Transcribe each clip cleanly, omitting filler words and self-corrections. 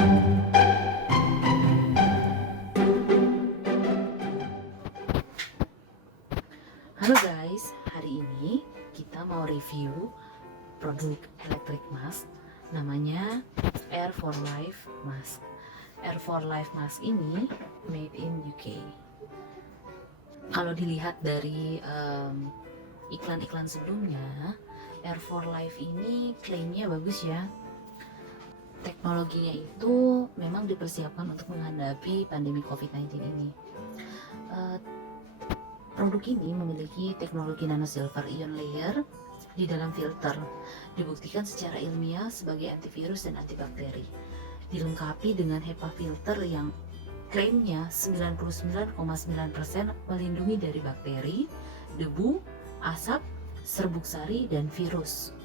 Halo guys, hari ini kita mau review produk electric mask namanya Air for Life Mask. Air for Life Mask ini made in UK. Kalau dilihat dari iklan-iklan sebelumnya, Air for Life ini klaimnya bagus ya. Teknologinya itu memang dipersiapkan untuk menghadapi pandemi COVID-19 ini. Produk ini memiliki teknologi nano silver ion layer di dalam filter, dibuktikan secara ilmiah sebagai antivirus dan antibakteri. Dilengkapi dengan HEPA filter yang klaimnya 99,9% melindungi dari bakteri, debu, asap, serbuk sari, dan virus,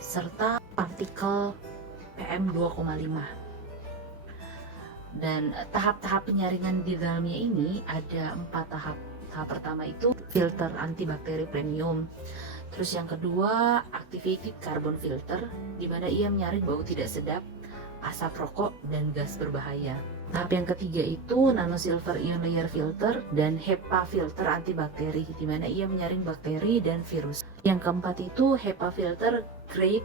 serta partikel PM2,5. Dan tahap-tahap penyaringan di dalamnya ini ada 4 tahap. Tahap pertama itu filter antibakteri premium. Terus yang kedua activated carbon filter, di mana ia menyaring bau tidak sedap, asap rokok, dan gas berbahaya. Tahap yang ketiga itu nano silver ion layer filter dan HEPA filter antibakteri, di mana ia menyaring bakteri dan virus. Yang keempat itu HEPA filter grade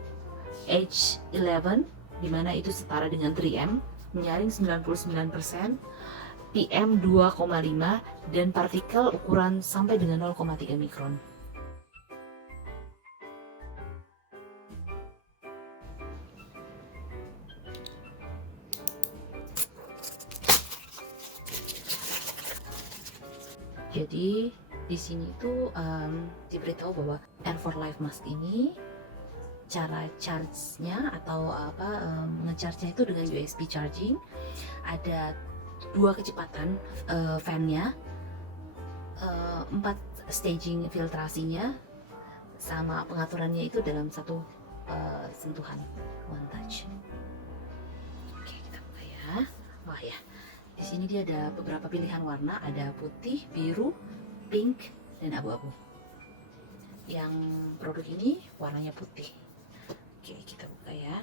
H11, di mana itu setara dengan 3M, menyaring 99% PM2,5 dan partikel ukuran sampai dengan 0,3 mikron. Jadi di sini tuh diberitahu bahwa Air for Life Mask ini cara charge-nya atau nge-charge-nya itu dengan USB charging. Ada 2 kecepatan fan-nya, 4 staging filtrasinya, sama pengaturannya itu dalam satu sentuhan, one touch. Oke, kita buka ya. Wah ya, di sini dia ada beberapa pilihan warna, ada putih, biru, pink, dan abu-abu. Yang produk ini warnanya putih. Oke, kita buka ya.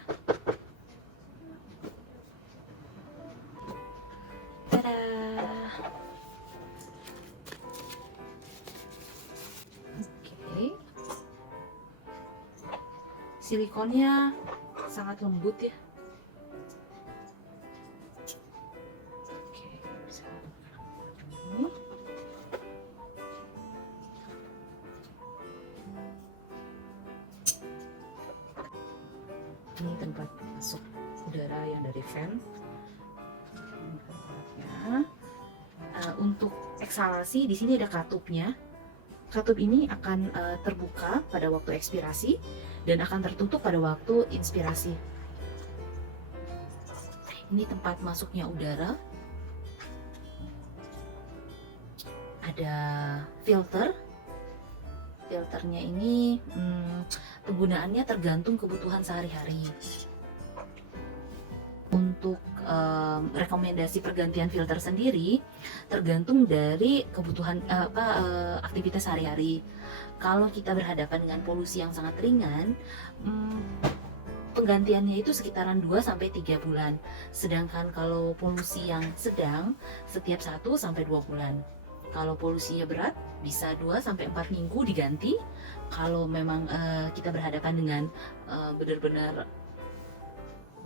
Tada! Oke. Silikonnya sangat lembut ya. Oke, bisa ini. Ini tempat masuk udara yang dari fan. Untuk eksalasi di sini ada katupnya. Katup ini akan terbuka pada waktu ekspirasi dan akan tertutup pada waktu inspirasi. Ini tempat masuknya udara. Ada filter. Filternya ini penggunaannya tergantung kebutuhan sehari-hari. Untuk rekomendasi pergantian filter sendiri tergantung dari kebutuhan aktivitas sehari-hari. Kalau kita berhadapan dengan polusi yang sangat ringan, penggantiannya itu sekitaran 2-3 bulan. Sedangkan kalau polusi yang sedang, setiap 1-2 bulan. Kalau polusinya berat, bisa 2-4 minggu diganti. Kalau memang kita berhadapan dengan benar-benar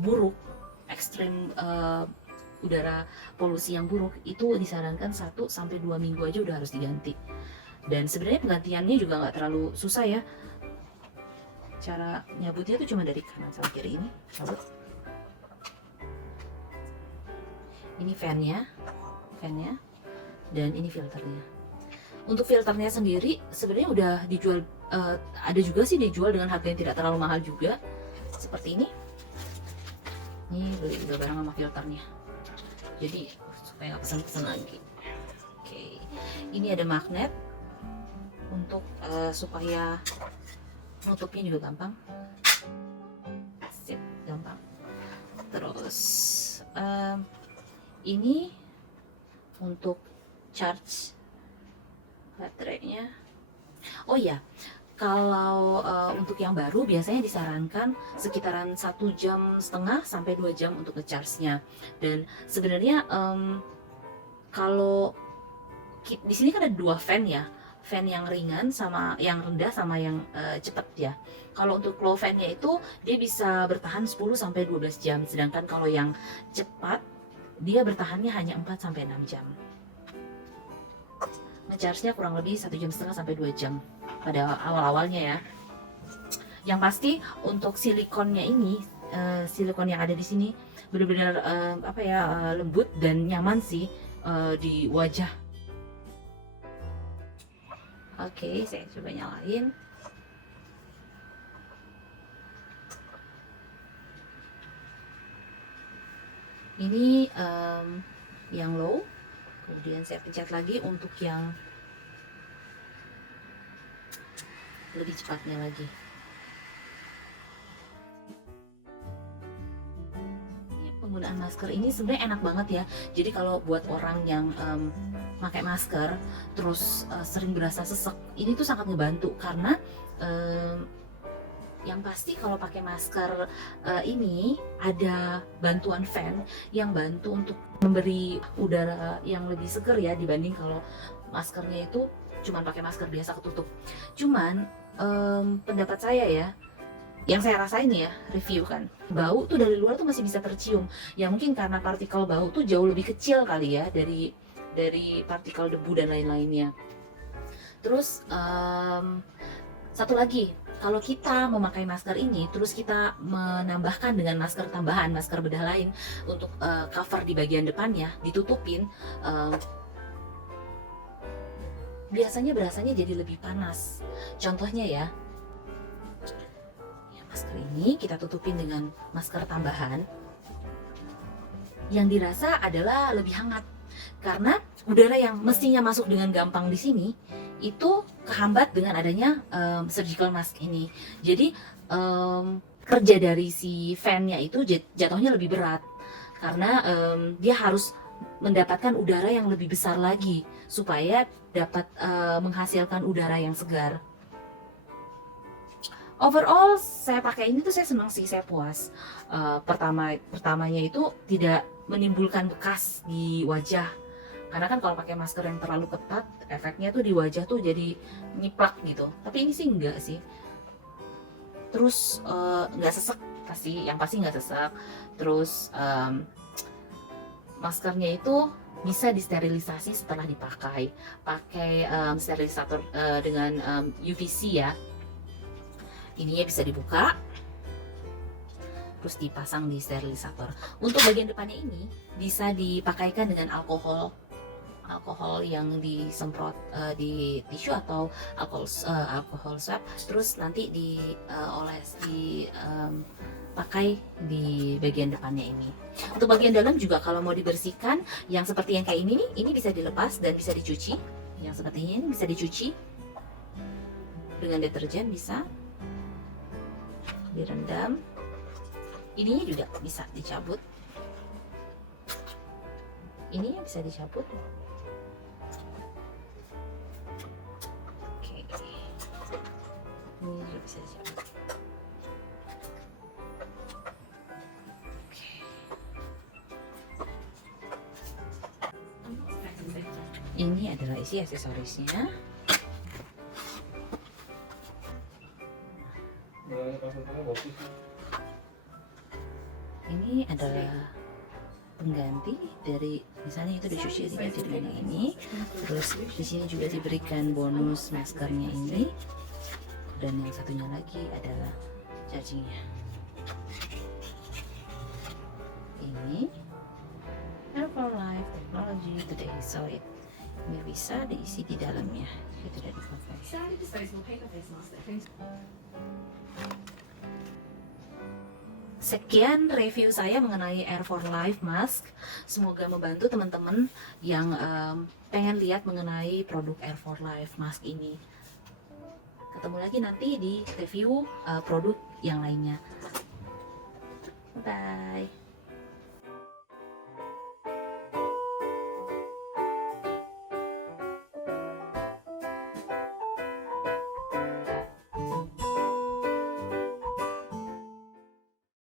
buruk, ekstrim udara polusi yang buruk, itu disarankan 1-2 minggu aja udah harus diganti. Dan sebenarnya penggantiannya juga nggak terlalu susah ya. Cara nyabutnya tuh cuma dari kanan sama kiri ini, cabut. Ini fan-nya, dan ini filternya. Untuk filternya sendiri sebenarnya udah dijual, ada juga sih dijual dengan harga yang tidak terlalu mahal juga, seperti ini. Ini beli juga barang sama filternya, jadi supaya nggak pesan-pesan lagi. Oke, ini ada magnet untuk supaya nutupnya juga gampang. Sip, gampang. Terus ini untuk charge baterainya. Oh ya, Kalau untuk yang baru biasanya disarankan sekitaran 1,5 jam sampai 2 jam untuk ngecharge-nya. Dan sebenarnya kalau di sini kan ada dua fan ya, fan yang ringan sama yang rendah sama yang cepat ya. Kalau untuk low fan-nya itu dia bisa bertahan 10 sampai 12 jam, sedangkan kalau yang cepat dia bertahannya hanya 4 sampai 6 jam. Ngecharge-nya kurang lebih 1,5 jam sampai 2 jam pada awal-awalnya ya. Yang pasti untuk silikonnya ini, silikon yang ada di sini benar-benar lembut dan nyaman sih di wajah. Oke, saya coba nyalain. Ini yang low, kemudian saya pencet lagi untuk yang lebih cepatnya lagi. Penggunaan masker ini sebenarnya enak banget ya. Jadi kalau buat orang yang pakai masker terus sering berasa sesek, ini tuh sangat ngebantu karena yang pasti kalau pakai masker ini ada bantuan fan yang bantu untuk memberi udara yang lebih segar ya, dibanding kalau maskernya itu cuma pakai masker biasa ketutup. Cuman pendapat saya ya, yang saya rasain ya, review kan, bau tuh dari luar tuh masih bisa tercium. Ya mungkin karena partikel bau tuh jauh lebih kecil kali ya dari partikel debu dan lain-lainnya. Terus satu lagi, kalau kita memakai masker ini terus kita menambahkan dengan masker tambahan, masker bedah lain untuk cover di bagian depannya, ditutupin, biasanya berasanya jadi lebih panas. Contohnya ya, masker ini kita tutupin dengan masker tambahan, yang dirasa adalah lebih hangat karena udara yang mestinya masuk dengan gampang di sini itu kehambat dengan adanya surgical mask ini. Jadi kerja dari si fan-nya itu jatuhnya lebih berat karena dia harus mendapatkan udara yang lebih besar lagi supaya dapat menghasilkan udara yang segar. Overall saya pakai ini tuh saya senang sih, saya puas. Pertamanya itu tidak menimbulkan bekas di wajah, karena kan kalau pakai masker yang terlalu ketat efeknya tuh di wajah tuh jadi nyiplak gitu. Tapi ini sih enggak sih. Terus nggak sesek, yang pasti nggak sesek. Terus maskernya itu bisa disterilisasi setelah dipakai, pakai sterilisator dengan UVC ya. Ininya bisa dibuka terus dipasang di sterilisator. Untuk bagian depannya ini bisa dipakaikan dengan alkohol yang disemprot di tisu atau alkohol swab, terus nanti pakai di bagian depannya ini. Untuk bagian dalam juga kalau mau dibersihkan, yang seperti yang kayak ini nih, ini bisa dilepas dan bisa dicuci. Yang seperti ini bisa dicuci dengan deterjen, bisa direndam. Ininya juga bisa dicabut, ininya bisa dicabut. Oke, ini juga bisa dicabut. Oke. Ini adalah isi aksesorisnya. Ini adalah pengganti dari, misalnya itu dicuci diganti dengan yang ini. Terus di sini juga diberikan bonus maskernya ini, dan yang satunya lagi adalah chargingnya. Ini Air for Life Technology Today, so ini bisa diisi di dalamnya, itu tidak dipakai. Sekian review saya mengenai Air for Life Mask. Semoga membantu teman-teman yang pengen lihat mengenai produk Air for Life Mask ini. Ketemu lagi nanti di review produk yang lainnya. Bye.